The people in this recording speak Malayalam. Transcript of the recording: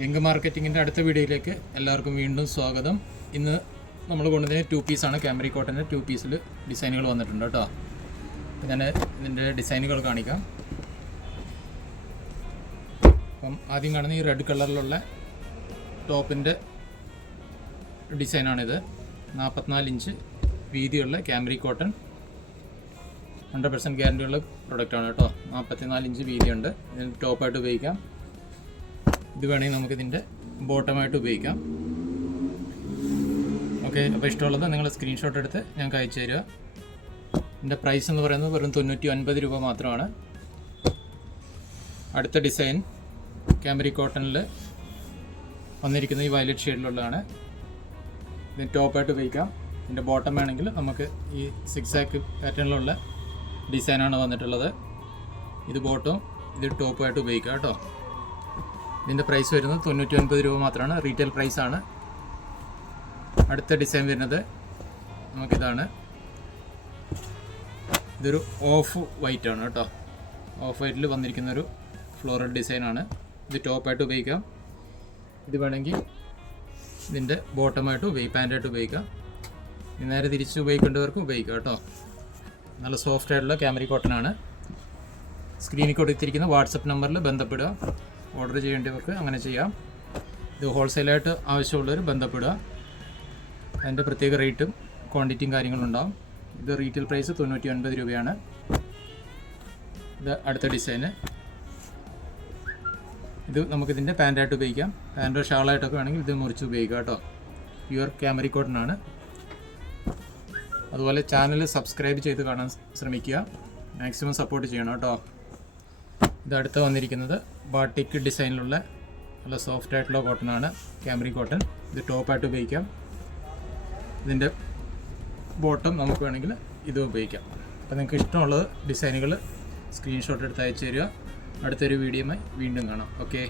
ലിങ്ക് മാർക്കറ്റിങ്ങിൻ്റെ അടുത്ത വീഡിയോയിലേക്ക് എല്ലാവർക്കും വീണ്ടും സ്വാഗതം. ഇന്ന് നമ്മൾ കൊണ്ടുവന്ന 2 പീസാണ്. ക്യാമറി കോട്ടൻ്റെ 2 പീസിൽ ഡിസൈനുകൾ വന്നിട്ടുണ്ട് കേട്ടോ. ഞാൻ ഇതിൻ്റെ ഡിസൈനുകൾ കാണിക്കാം. അപ്പം ആദ്യം കാണുന്ന ഈ റെഡ് കളറിലുള്ള ടോപ്പിൻ്റെ ഡിസൈനാണിത്. 44 ഇഞ്ച് വീതിയുള്ള ക്യാമറി കോട്ടൺ 100% ഗ്യാരണ്ടിയുള്ള പ്രൊഡക്റ്റാണ് കേട്ടോ. 44 ഇഞ്ച് വീതിയുണ്ട്. ഇതിന് ടോപ്പായിട്ട് ഉപയോഗിക്കാം. ഇത് വേണമെങ്കിൽ നമുക്കിതിൻ്റെ ബോട്ടമായിട്ട് ഉപയോഗിക്കാം. ഓക്കെ, അപ്പോൾ ഇഷ്ടമുള്ളത് നിങ്ങൾ സ്ക്രീൻഷോട്ട് എടുത്ത് ഞങ്ങൾക്ക് അയച്ചു തരിക. ഇതിൻ്റെ പ്രൈസ് എന്ന് പറയുന്നത് വെറും 99 രൂപ മാത്രമാണ്. അടുത്ത ഡിസൈൻ ക്യാമറി കോട്ടണിൽ വന്നിരിക്കുന്ന ഈ വയലറ്റ് ഷെയ്ഡിലുള്ളതാണ്. ഇതിന് ടോപ്പായിട്ട് ഉപയോഗിക്കാം. ഇതിൻ്റെ ബോട്ടം വേണമെങ്കിൽ നമുക്ക് ഈ 6 ആക്ക് പാറ്റേണിലുള്ള ഡിസൈനാണ് വന്നിട്ടുള്ളത്. ഇത് ബോട്ടവും ഇത് ടോപ്പുമായിട്ട് ഉപയോഗിക്കാം കേട്ടോ. ഇതിൻ്റെ പ്രൈസ് വരുന്നത് 99 രൂപ മാത്രമാണ്. റീറ്റെയിൽ പ്രൈസാണ്. അടുത്ത ഡിസൈൻ വരുന്നത് നമുക്കിതാണ്. ഇതൊരു ഓഫ് വൈറ്റ് ആണ് കേട്ടോ. ഓഫ് വൈറ്റിൽ വന്നിരിക്കുന്നൊരു ഫ്ലോറൽ ഡിസൈനാണ്. ഇത് ടോപ്പായിട്ട് ഉപയോഗിക്കാം. ഇത് വേണമെങ്കിൽ ഇതിൻ്റെ ബോട്ടമായിട്ട് പാൻറ്റായിട്ട് ഉപയോഗിക്കാം. നേരെ തിരിച്ച് ഉപയോഗിക്കേണ്ടവർക്ക് ഉപയോഗിക്കാം കേട്ടോ. നല്ല സോഫ്റ്റ് ആയിട്ടുള്ള ക്യാമറി കോട്ടനാണ്. സ്ക്രീനിൽ കൊടുത്തിരിക്കുന്ന വാട്സപ്പ് നമ്പറിൽ ബന്ധപ്പെടുക. ഓർഡർ ചെയ്യേണ്ടവർക്ക് അങ്ങനെ ചെയ്യാം. ഇത് ഹോൾസെയിലായിട്ട് ആവശ്യമുള്ളവർ ബന്ധപ്പെടുക. അതിൻ്റെ പ്രത്യേക റേറ്റും ക്വാണ്ടിറ്റിയും കാര്യങ്ങളുണ്ടാകും. ഇത് റീറ്റെയിൽ പ്രൈസ് 99 രൂപയാണ്. ഇത് അടുത്ത ഡിസൈന്. ഇത് നമുക്കിതിൻ്റെ പാൻറ്റായിട്ട് ഉപയോഗിക്കാം. പാൻറ്റോ ഷാളായിട്ടൊക്കെ വേണമെങ്കിൽ ഇത് മുറിച്ച് ഉപയോഗിക്കാം കേട്ടോ. പ്യുവർ ക്യാമറി കോട്ടനാണ്. അതുപോലെ ചാനൽ സബ്സ്ക്രൈബ് ചെയ്ത് കാണാൻ ശ്രമിക്കുക. മാക്സിമം സപ്പോർട്ട് ചെയ്യണം കേട്ടോ. ഇത് അടുത്ത് വന്നിരിക്കുന്നത് ബാട്ടിക് ഡിസൈനിലുള്ള നല്ല സോഫ്റ്റ് ആയിട്ടുള്ള കോട്ടനാണ്. ക്യാമറി കോട്ടൺ. ഇത് ടോപ്പായിട്ട് ഉപയോഗിക്കാം. ഇതിൻ്റെ ബോട്ടം നമുക്ക് വേണമെങ്കിൽ ഇത് ഉപയോഗിക്കാം. അപ്പോൾ നിങ്ങൾക്ക് ഇഷ്ടമുള്ള ഡിസൈനുകൾ സ്ക്രീൻഷോട്ട് എടുത്ത് അയച്ചു തരിക. അടുത്തൊരു വീഡിയോയുമായി വീണ്ടും കാണാം. ഓക്കെ.